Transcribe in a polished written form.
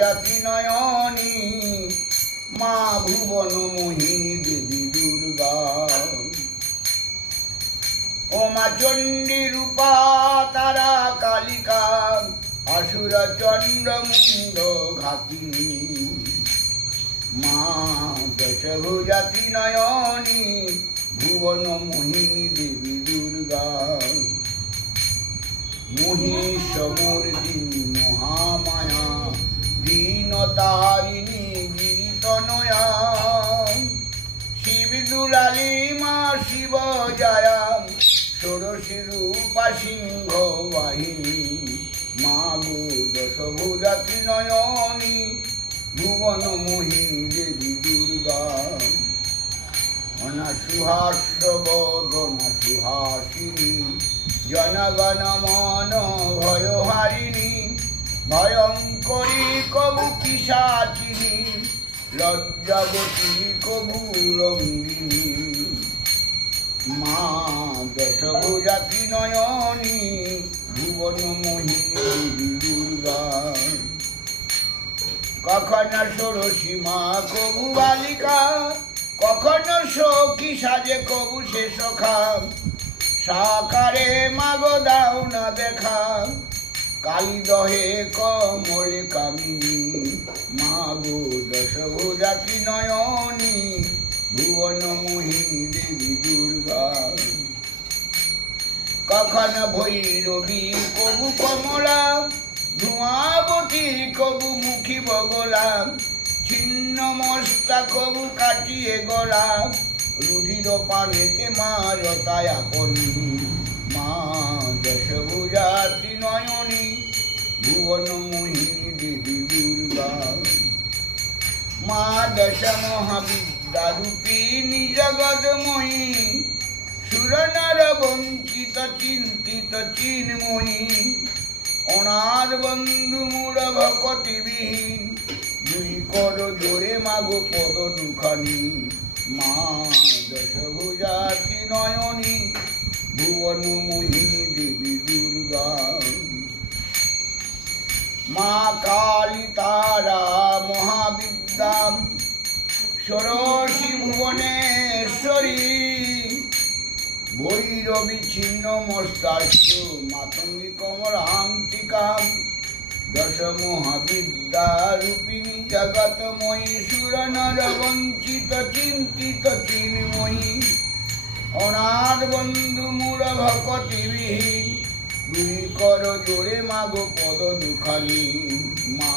রাত্রি নয়নী মা ভুবন মোহিনী দেবী দুর্গা। ও মা চণ্ডী রূপা তারা কালিকা আসুর চন্দ্র মুন্ড ঘাতিনী। মা দশভুজা ত্রিনয়নী ভুবন মোহিনী দেবী দুর্গা। মহিষমর্দিনী মহামায়া দীনতারিণী গিরিতনয়া। শিব দুলালী মা শিব জয়া ষোড়শী রূপা সিংহ বাহিনী। মা গো দশভুজা ত্রিনয়নী ভুবন মোহিনী দেবী দুর্গা। অনাসুহাস্য বদনা সুহাসিনী জনগণ মন ভয়হারিণী। ভয়ঙ্করী কবু পিশাচিনী লজ্জাবতী কবু রঙ্গিনী। মা দশভুজা ত্রিনয়নী ভুবন মোহিনী দেবী দুর্গা। কখনো ষোড়শী মা কবু বালিকা কখনো সখী সাজে কবু সে সখা। সাকারে মাগো দাও না দেখা কালী দহে কমলে কামিনী। মাগো দশভুজা ত্রিনয়নী ভুবন মোহিনী দেবী দুর্গা। কখন ভৈরবী কবু কমলা ধূমাবতী কবু মুখী বগলা। ছিন্ন মস্তা কবু কাটিয়ে গলা রুধির পানেতে মার তায়াপনী। মা দশভুজা ত্রিনয়নী ভুবন মোহিনী দেবী দুর্গা। মা দশ মহাবিদ্যা রূপিণী জগৎময়ী সুরনর বঞ্চিত চিন্তিত চিন্ময়ী। অনাথ বন্ধু মূঢ় ভকতিবিহীন দুই কর জোরে মাগো পদ দুখানি। মা দশভুজা ত্রিনয়নী ভুবন মোহিনী দেবী দুর্গা। মা কালী তারা মহাবিদ্যা ষোড়শী ভুবনেশ্বরী। ভৈরবী ছিন্ন মস্তাস্য মাতঙ্গী কমলান্তিকা। দশ মহাবিদ্যা রূপিণী জগৎময়ী সুরনর বঞ্চিত চিন্তিত চিন্ময়ী। অনাথ বন্ধু মূঢ় ভকতিবিহীন দুই কর জোরে মাগো পদ দুখানি। মা